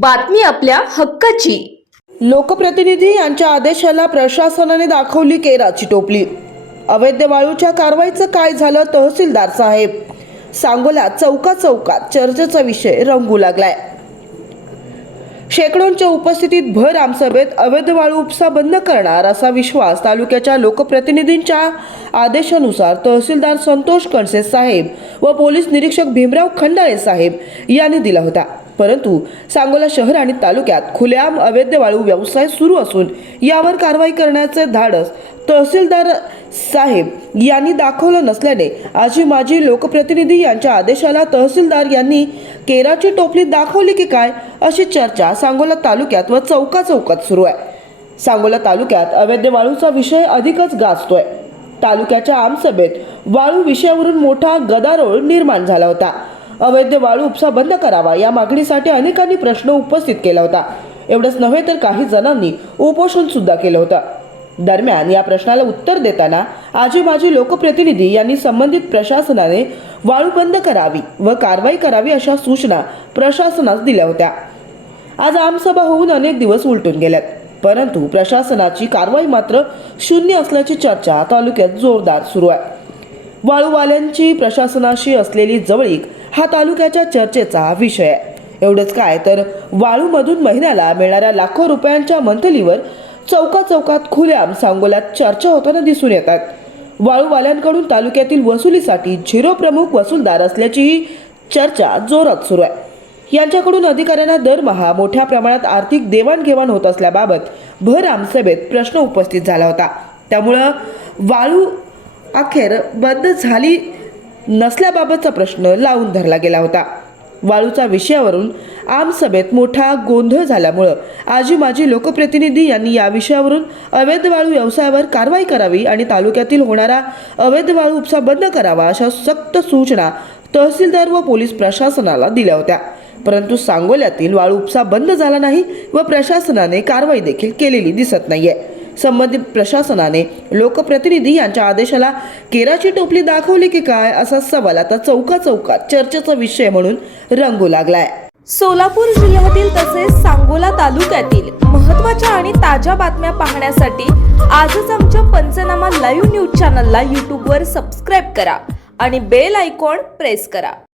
बातमी आपल्या हक्काची. लोकप्रतिनिधी यांच्या आदेशाला प्रशासनाने दाखवली केराची टोपली. अवैध वाळूच्या कारवाईचं काय झालं तहसीलदार साहेब? सांगोला चौका चौकात चर्चेचा विषय रंगू लागलाय. शेकडोंच्या उपस्थितीत भर आमसभेत अवैध वाळू उपसा बंद करणार असा विश्वास तालुक्याच्या लोकप्रतिनिधींच्या आदेशानुसार तहसीलदार संतोष कणसे साहेब व पोलीस निरीक्षक भीमराव खंडाळे साहेब यांनी दिला होता. परंतु सांगोला शहर आणि तालुक्यात खुलेआम अवैध वाळू व्यवसाय सुरू असून यावर कारवाई करण्याचे धाडस तहसीलदार साहेब यांनी दाखवलं नसल्याने आजी माजी लोकप्रतिनिधी यांच्या आदेशाला तहसीलदार यांनी केराची टोपली दाखवली की काय अशी चर्चा सांगोला तालुक्यात व चौका चौकात सुरू आहे. सांगोला तालुक्यात अवैध वाळूचा विषय अधिकच गाजतोय. तालुक्याच्या आमसभेत वाळू विषयावरून मोठा गदारोळ निर्माण झाला होता. अवैध वाळू उपसा बंद करावा या मागणीसाठी अनेकांनी प्रश्न उपस्थित केला होता. एवढंच नव्हे तर काही जणांनी उपोषण सुद्धा केलं होतं. दरम्यान या प्रश्नाला उत्तर देताना आजी माजी लोकप्रतिनिधी यांनी संबंधित प्रशासनाने वाळू बंद करावी व कारवाई करावी अशा सूचना प्रशासनास दिल्या होत्या. आज आमसभा होऊन अनेक दिवस उलटून गेल्यात परंतु प्रशासनाची कारवाई मात्र शून्य असल्याची चर्चा तालुक्यात जोरदार सुरू आहे. वाळूवाल्यांची प्रशासनाशी असलेली जवळीक हा तालुक्याच्या चर्चेचा विषय आहे. एवढंच काय तर वाळूमधून महिन्याला मिळणाऱ्या लाखो रुपयांच्या मंथलीवर चौका चौकात खुल्याम सांगोल्यात चर्चा होताना दिसून येतात वाळूवाल्यांकडून तालुक्यातील वसुलीसाठी झिरो प्रमुख वसूलदार असल्याचीही चर्चा जोरात सुरू आहे. यांच्याकडून अधिकाऱ्यांना दरमहा मोठ्या प्रमाणात आर्थिक देवाणघेवाण होत असल्याबाबत भर आमसभेत प्रश्न उपस्थित झाला होता. त्यामुळं वाळू अखेर बंद झाली नसल्याबाबतचा प्रश्न लावून धरला गेला होता. वाळूचा विषयावरून आमसभेत मोठा गोंधळ झाल्यामुळं आजी माजी लोकप्रतिनिधी यांनी या विषयावरून अवैध वाळू व्यवसायावर कारवाई करावी आणि तालुक्यातील होणारा अवैध वाळू उपसा बंद करावा अशा सक्त सूचना तहसीलदार व पोलीस प्रशासनाला दिल्या होत्या. परंतु सांगोल्यातील वाळू उपसा बंद झाला नाही व प्रशासनाने कारवाई देखील केलेली दिसत नाहीये. संबंधित प्रशासनाने लोकप्रतिनिधी यांच्या आदेशाला केराची टोपली दाखवली की काय असा सवाल आता चौका चौकात चर्चेचा विषय म्हणून रंगू लागलाय. सोलापूर जिल्ह्यातील तसेच सांगोला तालुक्यातील महत्त्वाच्या आणि ताज्या बातम्या पाहण्यासाठी आजच आमच्या पंचनामा लाईव्ह न्यूज चॅनलला यूट्यूबवर सबस्क्राईब करा आणि बेल आयकॉन प्रेस करा.